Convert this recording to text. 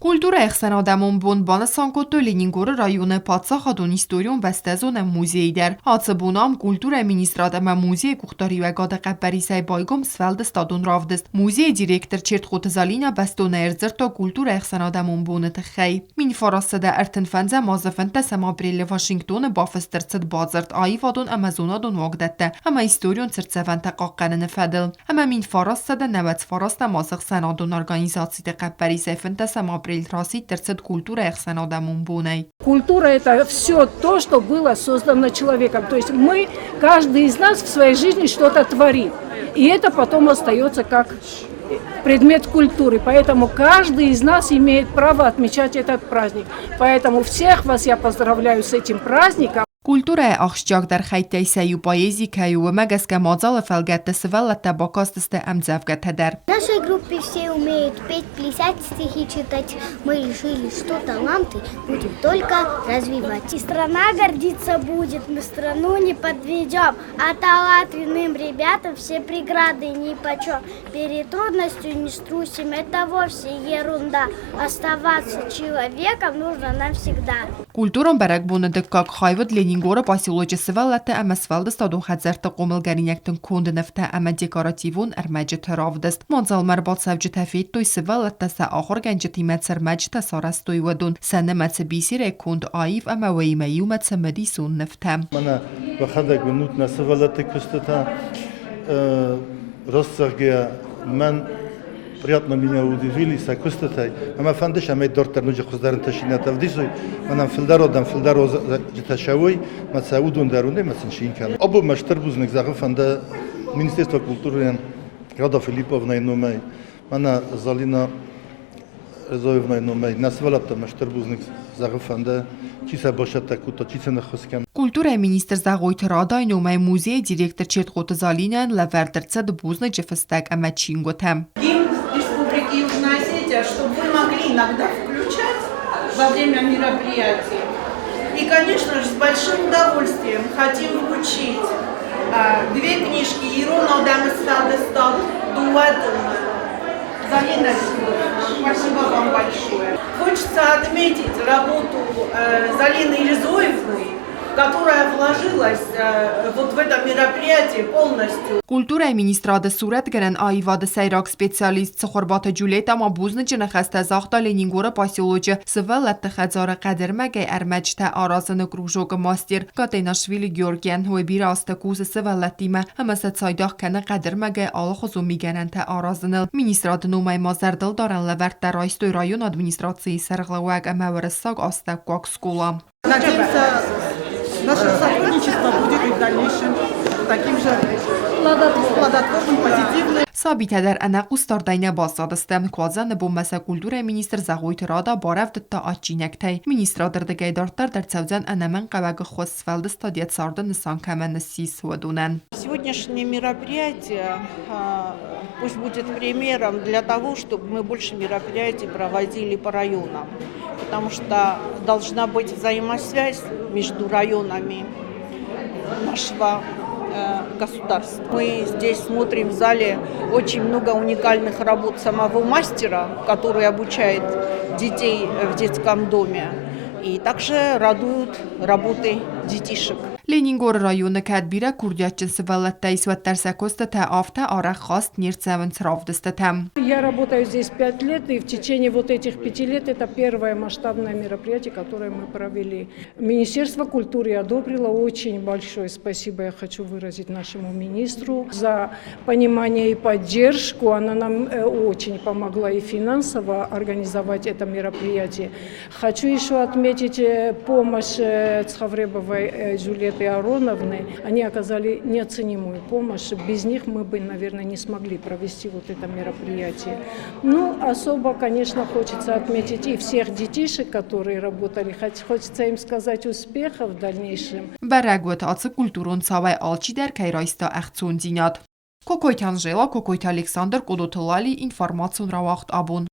Культура эксенадамун бунбан Санкото Ленингор районы Патса хадун историон бестезон музейдер. Ацебунам культура министрадама музей кухтари вегада қаппарисай байгом свелд стадун равдест. Музей директор черт хотзалина бестона эрзерта культура эксенадамун бунет хей. Мин фарасада артенфанза мазафанта сам апреле Вашингтон бафестерцет базарт айвадон амазонадон вагдette. Ama istoрион церцеванта قاقنن فدل. Ama min farasada نوت فراستا مازق سنادون организации قаппарисай фанта сам апреле Росит терцет культура эксенадамун буней. Культура – это все то, что было создано человеком. То есть мы, каждый из нас в своей жизни что-то творит. И это потом остается как предмет культуры. Поэтому каждый из нас имеет право отмечать этот праздник. Поэтому всех вас я поздравляю с этим праздником. Культура ахшчак дар хайттай саю поэзии каю мегаска мазала фалгатта свеллата бакастсте амзавгата дар. В нашей группе все умеют петь, плясать, стихи читать. Мы решили, что таланты будем только развивать. И страна гордиться будет, мы страну не подведем. А талантливым ребятам все преграды нипочем. Перед трудностью не струсим, это вовсе ерунда. Оставаться человеком нужно навсегда. Культурам барак бунадык как хайвад Ленингора поселочи свеллата ама свелда стадун хадзерта қомылгаринектен конденефта ама декоративун армаджит равдест. Монзал марбат савджи тафит той свеллата са ахор генджти мецер маджта сарас той ودون سنه مت بیسیر کند آیف اما ویمیو مت مدیسون نفتم. من بخدا گنوت نسوالات کستتا راستگی من приятно меня удивили с акустатой. Мама фандеш амей доктор нуджи хоздарин ташинат авдисой. Манам филдаро житашавой мацаудун дарунде мациншинкан. Обу маштар бузник загы фанда Министерство культуры Рада Филипповна и номей. Мана Залина Резоевна и номей. Насвалата маштар бузник загы фанда чиса башат такута чиса нахоскан. Культура министр загойт Рада и номей музей директор черт хотзалинан лавердерцед бузник джефестек ама чинготем. Чтобы вы могли иногда включать во время мероприятий. И, конечно же, с большим удовольствием хотим вручить две книжки Ирона Дамасадестад Дуадона. Залина, спасибо вам большое. Хочется отметить работу Залины Елизоевны, которая вложилась вот в это мероприятие полностью. Культура министрада сурет грен айвада сайрак специалист схорбата джулета ма бузн джнхаста захта Ленингора поселоче свелат хазара кадермаге армачта аразын кружок мастер Катенашвили Георгиан و بیراست کوز سوالتیمه همه سایداخ کنه قدرمگه آل خزو میگنن تا آرازنل مینیستراد نومای مازردل دارن لورد در رایستوی رایون ادمینستراسی سرغلواگ اما ورساگ آستا گوک سکولا. Наше сотрудничество будет и в дальнейшем таким же плодотворным, позитивным. Sabite در انقوس داردین بازدادستم کوازن بو مسا کلتور مینیستر زغویت رادا بارفت تا آچینکتی مینیستر دردگی دارتر در تسوزن انمن قواگ خوصفلد استادیت سارد نسان کمن سیس ودونن. Сегодняшнее мероприятие пусть будет примером для того, чтобы мы больше мероприятий проводили по районам, потому что должна быть взаимосвязь между районами нашего государства. Мы здесь смотрим в зале очень много уникальных работ самого мастера, который обучает детей в детском доме, и также радуют работы детишек. Ленингор районы кадбира курдячын сывалаттайс ваттарсакоста та афта ара хаст нирцевен сравдыстатам. Я работаю здесь 5 лет, и в течение вот этих 5 лет это первое масштабное мероприятие, которое мы провели. Министерство культуры одобрило, очень большое спасибо я хочу выразить нашему министру за понимание и поддержку. Она нам очень помогла и финансово организовать это мероприятие. Хочу еще отметить помощь Цхавребовой Джульетты Ароновны. Они оказали неоценимую помощь. Без них мы бы, наверное, не смогли провести вот это мероприятие. Ну, особо, конечно, хочется отметить и всех детишек, которые работали. Хочется им сказать успехов в дальнейшем. Барагват ацы культурун савай алчи дер кайрайста ахцун динят. Кокойт Анжела, Кокойт Александр, Кодоталали, информацион равахт абун.